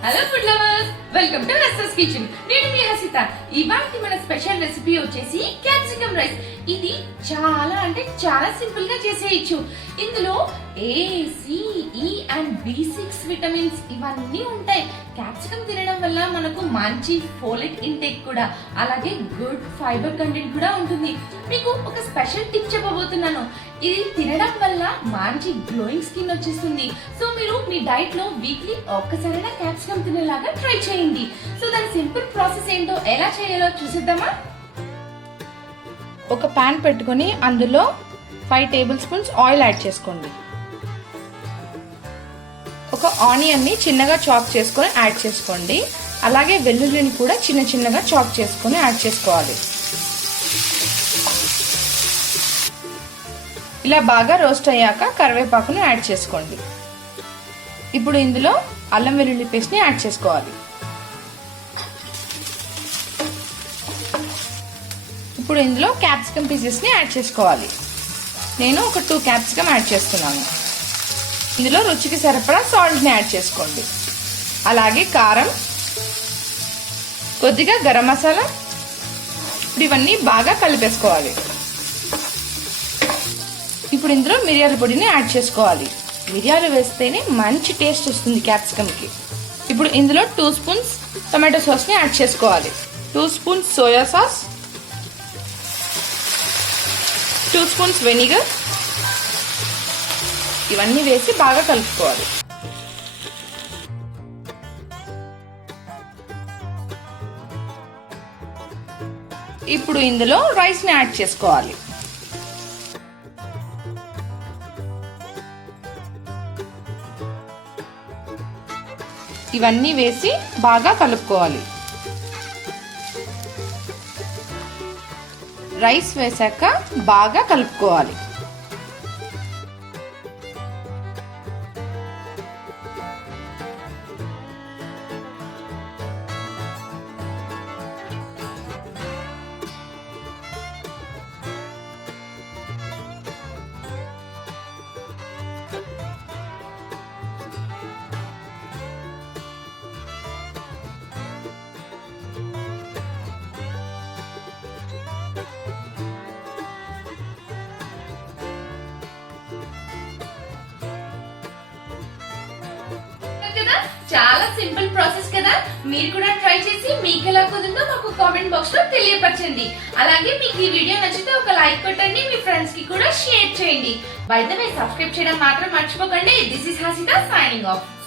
Hello food lovers! Welcome to Hester's kitchen నేను మీ హసిత. ఇవాళ మన స్పెషల్ రెసిపీ వచ్చేసి క్యాప్సికమ్ రైస్ ఇది చాలా అంటే చాలా సింపుల్గా చేసేయచ్చు. ఇందులో A C E and B six vitamins ఇవన్నీ ఉంటాయి. క్యాప్సికమ్ తినడం వల్ల మనకు మంచి ఫోలిక్ ఇంటేక్ కూడా అలాగే గుడ్ ఫైబర్ కంటెంట్ కూడా ఉంటుంది. మీకు ఒక స్పెషల్ టిప్ చెప్పబోతున్నాను. ఇది తినడం వల్ల మంచి గ్లోయింగ్ స్కిన్ వచ్చేస్తుంది. సో మీరు మీ డైట్లో వీక్లీ ఒక్కసారైనా క్యాప్సికమ్ తినేలాగా ట్రై చేయండి. సో దాని సింపుల్ ప్రాసెస్ ఏంటో ఎలా చేయాలో చూసిద్దామా? ఒక ప్యాన్ పెట్టుకొని అందులో five tablespoons oil add చేసుకోండి. ఒక ఆనియన్ని చిన్నగా చాప్ చేసుకొని యాడ్ చేసుకోండి. అలాగే వెల్లుల్లిని కూడా చిన్న చిన్నగా చాప్ చేసుకొని యాడ్ చేసుకోవాలి. ఇలా బాగా రోస్ట్ అయ్యాక కరివేపాకును యాడ్ చేసుకోండి. ఇప్పుడు ఇందులో అల్లం వెల్లుల్లి పేస్ట్ని యాడ్ చేసుకోవాలి. ఇప్పుడు ఇందులో క్యాప్సికమ్ పీసెస్ని యాడ్ చేసుకోవాలి. నేను ఒక టూ క్యాప్సికమ్ యాడ్ చేస్తున్నాను. ఇందులో రుచికి సరిపడా సాల్ట్ని యాడ్ చేసుకోండి. అలాగే కారం కొద్దిగా గరం మసాలా ఇప్పుడు ఇవన్నీ బాగా కలిపేసుకోవాలి. ఇప్పుడు ఇందులో మిరియాల పొడిని యాడ్ చేసుకోవాలి. మిరియాలు వేస్తేనే మంచి టేస్ట్ వస్తుంది క్యాప్సికమ్కి ఇప్పుడు ఇందులో టూ స్పూన్స్ టమాటో సాస్ని యాడ్ చేసుకోవాలి. Two spoons soya sauce two spoons vinegar. ఇవన్నీ వేసి బాగా కలుపుకోవాలి. ఇప్పుడు ఇందులో రైస్ని యాడ్ చేసుకోవాలి. ఇవన్నీ వేసి బాగా కలుపుకోవాలి. రైస్ వేసాక బాగా కలుపుకోవాలి. కదా? చాలా సింపుల్ ప్రాసెస్ కదా? మీరు కూడా ట్రై చేసి మీకు ఎలా కుదిరిందో మాకు కామెంట్ బాక్స్లో తెలియపరచండి. అలాగే మీకు ఈ వీడియో నచ్చితే ఒక లైక్ కొట్టండి మీ ఫ్రెండ్స్కి కూడా షేర్ చేయండి. బయట ద సబ్స్క్రైబ్ చేయడం మాత్రం మర్చిపోకండి. This is Hasitha signing off